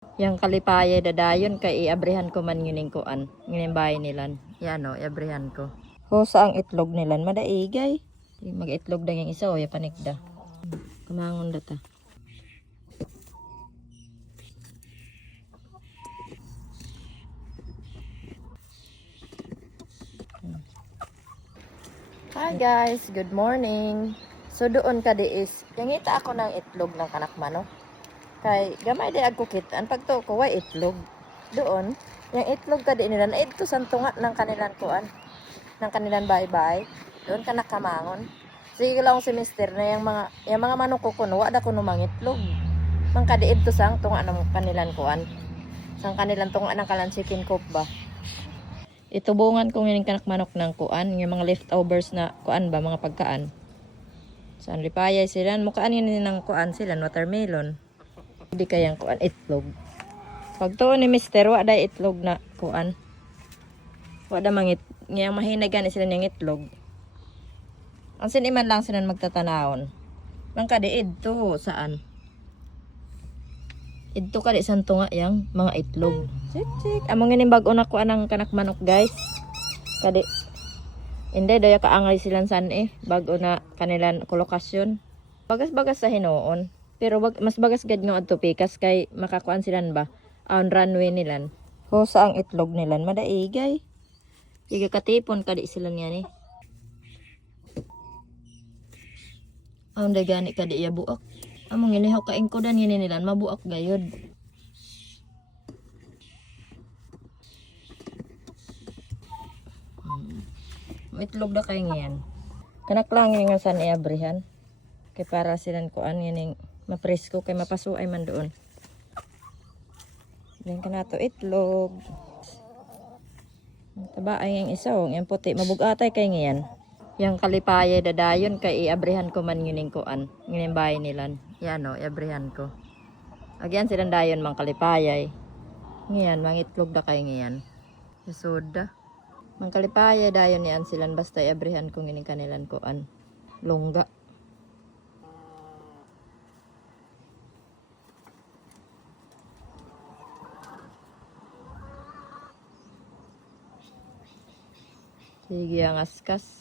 Yang kalipaya dadayon kay iabrihan ko man ngining kuan. Ngining bahay nilan. Yan o, iabrihan ko. Ho sa ang itlog nilan madaigay. Mag-itlog da yung isa o ya panikda. Kumangon data. Hi guys, good morning. So doon ka diis, yangita ako ng itlog ng kanak manok. Kay gamay di ako kitaan pagto ko way itlog. Doon, yung itlog ka di nila na ito santunga ng kanilang kuan, ng kanilang bahay-bahay. Doon ka nakamangon. Sige lang si mister na yung mga manok ko kuno, wala ko numang itlog. Mang kadiid to sang tunga ng kanilang kuan. Sang kanilang tunga ng kalan chicken coop ba. Itubungan ko ngayon kanak manok ng kuan, yung mga leftovers na kuan ba, mga pagkaan. Saan lipayay sila, mukaan yun ng kuan sila, watermelon. Hindi kayang kuan, itlog. Pag to ni mister, wada itlog na kuan. Wada mangit, ngayang mahinagan sila ng itlog. Ang siniman lang sila magtatanawon. Mangkadiid to, saan? Idto ka di santo nga yang mga itlog. Chik. Among ngini bag-o na kuan ang kanak manok, guys. Kadi hindi daya kaangay silang san bago na kanilang kolokasyon. Bagas-bagas sa hinoon. Pero mas bagas gad nga adto pikas kay makakuan silan ba? Ang runway nilan. Ho sa ang itlog nilan madaigay. Iga katipon kadi sila niyan Ang gani kadi iya buak. Among ngini ho kaingkodan ngini nilan mabuak gayod. Itlog na kayo ngayon. Kanak lang yung nga saan iabrihan. Kaya para silang kuan yung mapresko kay mapasuay man doon. Diyan ka na to itlog. Taba ay yung isa yung puti. Mabugatay kay ngayon. Yung kalipaya dadayon kay iabrihan ko man yung kuan. Yung bahay nilan. Yan o, iabrihan ko. Agyan silang dayon mang kalipaya. Ngayon, mang itlog na kayo ngayon. Soda. Mang kalipaya dayon niyan silan basta iabrihan ko ngini kanilan kuan. Longga. Sige ang askas.